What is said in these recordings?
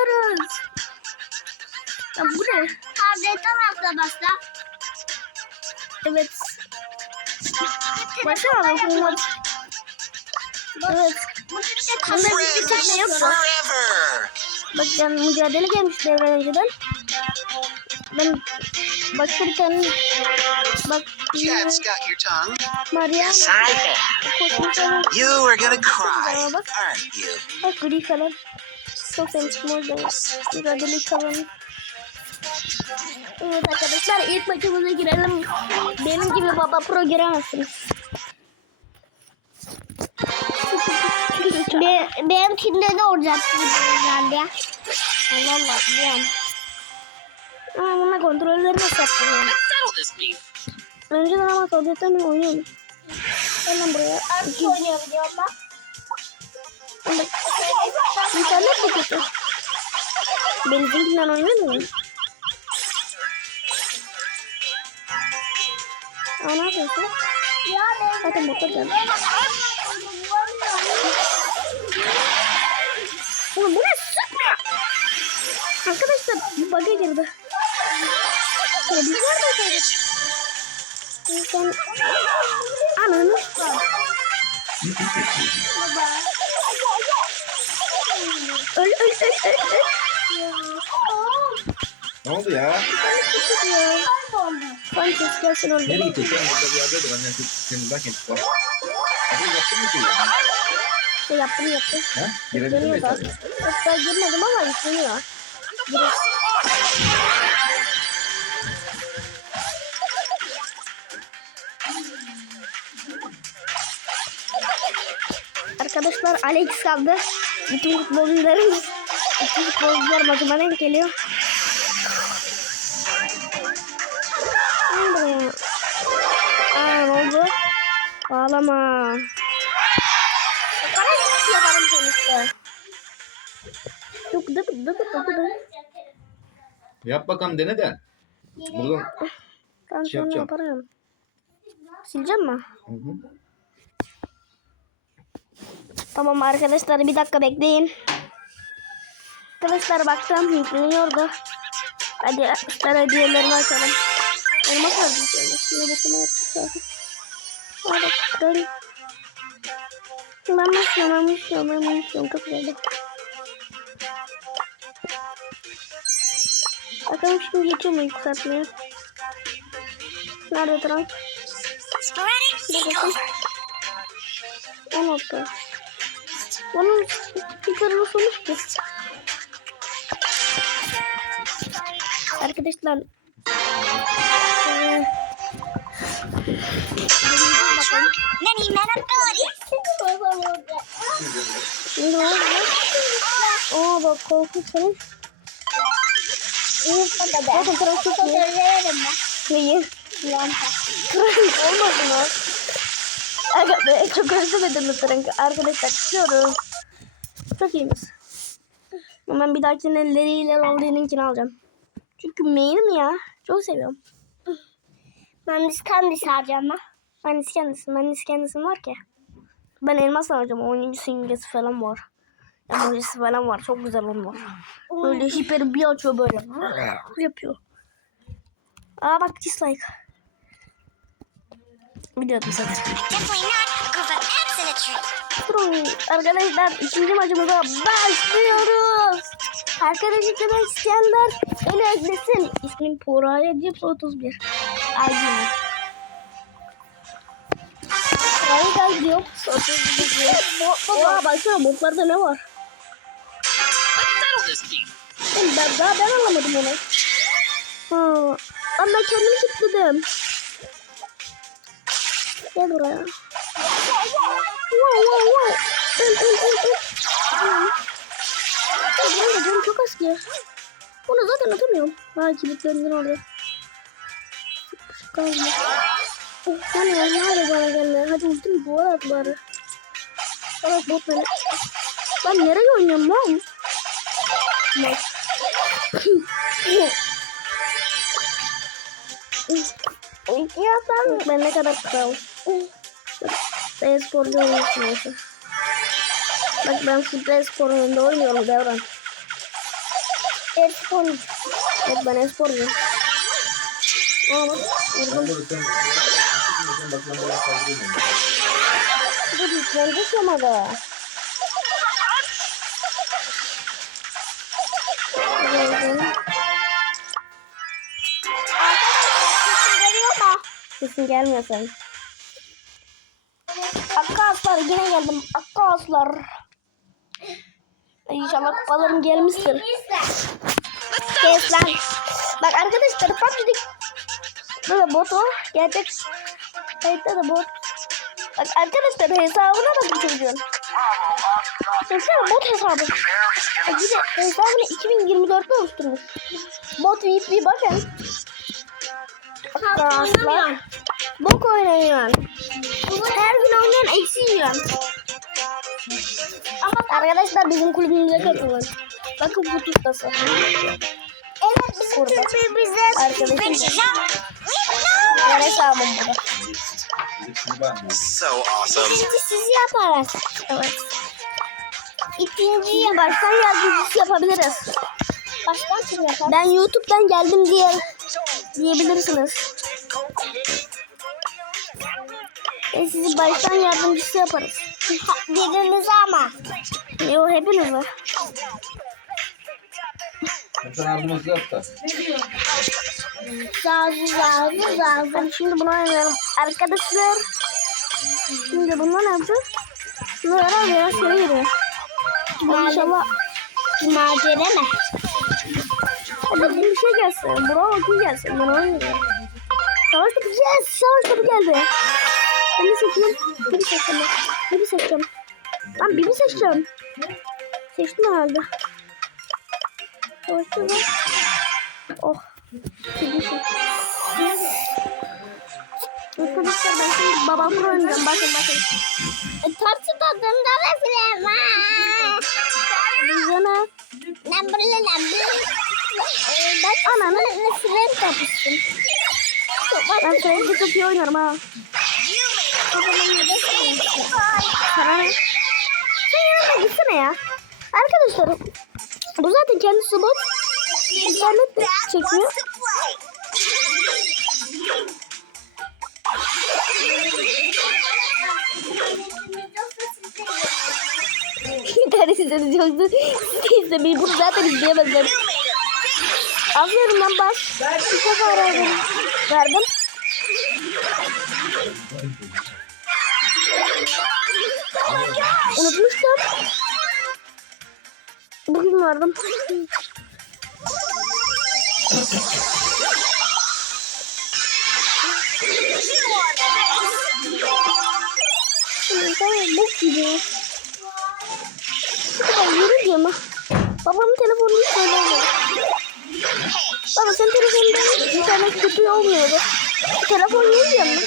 gidiyoruz. Ya bu ne? Tabletten atla başla. Evet. Başla mı? Umut. Evet. Bunda bir şey tekne yok mu? Bak ben mücadele gelmiş devre önceden. Ben başka bir bak Chad's got your tongue. Maria. Yes, I have. You were gonna cry, aren't you? Bak gri kalem. 90 buradayız. Burada kalalım. Evet arkadaşlar ilk maçımıza girelim. Benim gibi baba pro giremezsiniz. Be benimkinde de olacak herhalde ya. Allah Allah biliyorum. Ama buna kontrolleri nasıl yapıyorum? Önceden ama kontrolden oynuyordum. Gel lan buraya. Artık oynayabiliyorum ben. Ama internet mi kötü? Benimkinden oynuyor mu? Aa ne yapıyorsun? Ya ben Zaten motor geldi. Oğlum bu ne sıkma? Arkadaşlar bir bug'a girdi. Ya biz nerede kaydık? Sen... Ananı. Öl öl öl öl öl. Ne oldu ya? Sanchez gelsin öldü. Nereye gideceksin? Burada bir yerdeydi. Benden senin bak et var. Abi yaptın mı ki? Şey yaptım yaptım. Ha? Girebildin mi tabii? Yok ben girmedim ama yükleniyor. Giriş. Arkadaşlar Alex kaldı. Bütün futbolcularımız bütün futbolcular maçıma denk geliyor. Ne oldu ya? Aa ne oldu? Ağlama. Bana yaparım sonuçta. Yok dık dık dık dık. Yap bakalım dene de. Buradan. Ben Şey sonra yapacağım. yaparım. Sileceğim mi? Hı hı. Tamam arkadaşlar bir dakika bekleyin. Arkadaşlar baktım yükleniyordu. Hadi star hediyelerimi açalım. Elma şöyle. Şöyle bakıma yapacağız. Hadi bakalım. Ben başlıyorum, ben başlıyorum, ben başlıyorum. Çok güzel. Bakalım şimdi geçiyor mu yükseltmeye? Nerede? Bir bakayım. 16. Onun yukarı sonuç ki. Arkadaşlar. Abilities. Şimdi oldu? Aa bak korkunç sonuç. Bakın kral çok iyi. Ben. Neyi? Olmadı mı? Be çok özlemedim mi Frank? Arkadaşlar çıkıyoruz. Çok iyimiz. Ama bir dahakine elleriyle Roldy'ninkini alacağım. Çünkü main'im ya. Çok seviyorum. Ben biz kendisi harcam ben. Ben İskender'sim. Ben İskender'sim var ki. Ben elmas alacağım. Oyuncu simgesi falan var. Emojisi falan var. Çok güzel onlar. Böyle hiper bir açıyor böyle. Yapıyor. Aa bak dislike. Biliyordum zaten. Arkadaşlar ikinci maçımıza başlıyoruz. Arkadaş eklemek isteyenler beni eklesin. İsmim Poraya Cips 31. Aydın. Poraya diyor. 31 diyor. Oha baksana botlarda ne var? Ben, daha ben anlamadım onu. Ha. Ama ben kendimi kilitledim. Gel buraya. Wow wow wow. Öl öl öl öl. Benim de canım çok az ki. Onu zaten atamıyorum. Ha kilitlendim orada. Kalma. Of lan ya nerede bana gelme. Hadi ultim duvar at bari. Evet bot beni. Ben nereye oynuyorum lan? Bak. Ya ben Ben ne kadar kral. E-sporcu olmuşsun neyse. Bak ben futbol spor oyunda oynuyorum devran. Espor. Evet ben esporcuyum. Aa bak vurdum. Ben. Dur yüklendi şamada. Sesin gelmiyor senin. Akkaslar yine geldim. Akkaslar. İnşallah kupalarım gelmiştir. Kes lan. Bak arkadaşlar PUBG'de böyle bot o. Gerçek kayıtta da bot. Bak arkadaşlar hesabına bakın çocuğun. Baksana bot hesabı. Bak bir de hesabını 2024'te oluşturmuş. Bot VIP bakın. Arkadaşlar. Bok oynayan. Her gün oynayan eksi yiyen. Ama arkadaşlar bizim kulübümüze katılın. Bakın bu ustası. Evet bizim Burada. hesabım burada. Şimdi ben mi? So awesome. Birinci siz yaparız. Evet. İkinciyi Baştan yardımcısı yapabiliriz. baştan kim yapar? Ben YouTube'dan geldim diye diyebilirsiniz. E sizi baştan yardımcısı yaparız. Ha, Birbirimize ama. Yo hepinize. Sen ağzımızı yap da. Zazı zazı. Ben şimdi bunu oynayalım. Arkadaşlar. Şimdi bundan ne yapacağız? Bunu herhalde ya şöyle giriyor. İnşallah Macera mı? hadi bir şey gelsin. Bravo kim gelsin. Ben oynayacağım. Savaş topu yes. Savaş topu geldi. Ben de seçeyim. Bibi seçeceğim. ben. Bibi seçeceğim. Ben Bibi seçeceğim. Seçtim herhalde. Savaş topu. Oh. Bibi. Arkadaşlar ben şimdi babamla oynayacağım. Bakın bakın. Tartı tadında da filan var. Bizene. Numberlı number. Bak ananı. Filan tapışsın. Ben sayıcı kapıyı oynarım ha. Sana ne? Sen yanına gitsene ya. Arkadaşlar bu zaten kendisi bot. İnternet de çekmiyor. İnternet izledi yoksa izlemeyi bunu zaten izleyemezler. Aferin lan bas. Bir sefer verdim. Verdim. Unutmuştum. Bugün vardım. Tamam bok gibi. Bu kadar yürü diyor mu? Babamın telefonunu söylemiyor. Baba sen telefonunda internet kötü olmuyordu. Telefon yemiyor mu?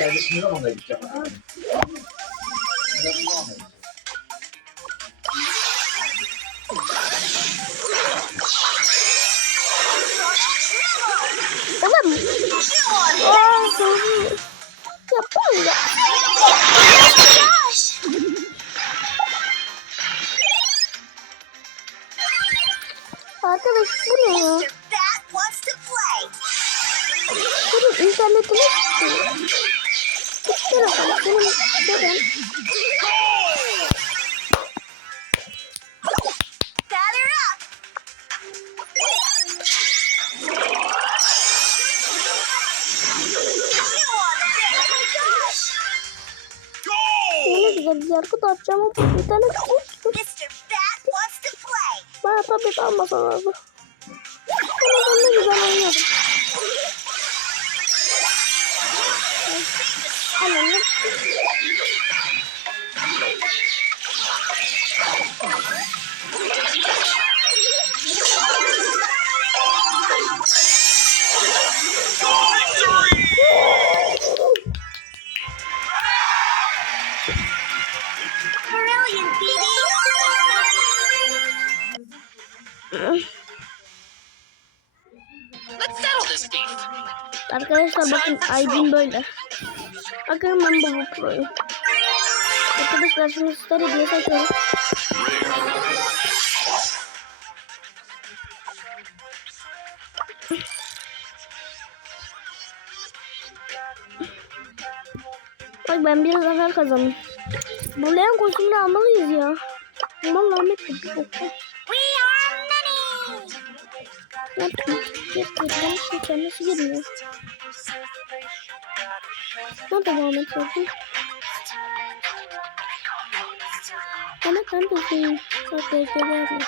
Yani ne zaman da gideceğim? Oğlum. Aa, sen- Yapma ya. Arkadaş bu ne ya? Bunun internetine çıkıyor. Git telefonu senin deden. Ne güzel bir yargı da atacağım ama internet yok. Bana tablet almasa lazım. Brilliant, Let's settle this beef. Arkadaşlar bakın Aydın böyle. Bakın ben bu proyum. Arkadaşlar şimdi star hediyesi açıyorum. Bak ben bir zafer kazandım. Leon kostümünü almalıyız ya. De bir bakın. Yapma. Yapma. Ben kendisi girmiyor. Bu Ahmet bakın? Ahmet ben de şeyim. Bak bekle yapma.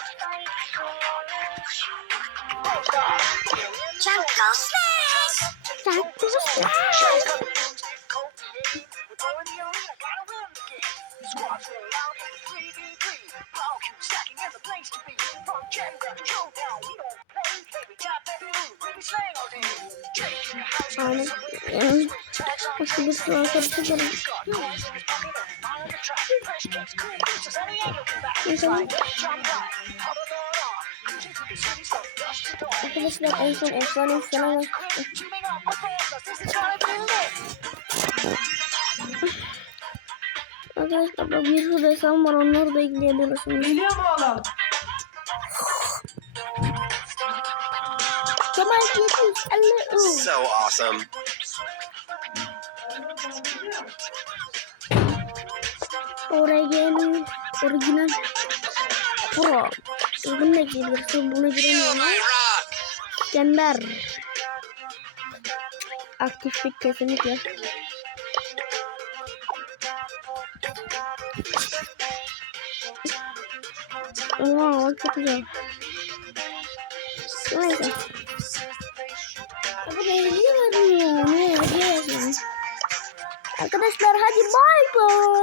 Ahmet. Yani. Başka bir sürü arkadaşı var. Mesela Arkadaşlar en son efsane falan. Arkadaşlar bir sürü hesabım var onları da ekleyebilirsiniz. Geliyor mu oğlum? So awesome. Oregon orijinal Pro. Bunu da ekleyebilirsin. Buna giremiyorum. Gember. Aktiflik kesinlikle. Wow, çok güzel. Neyse. Vermiyor? Arkadaşlar hadi bay bay.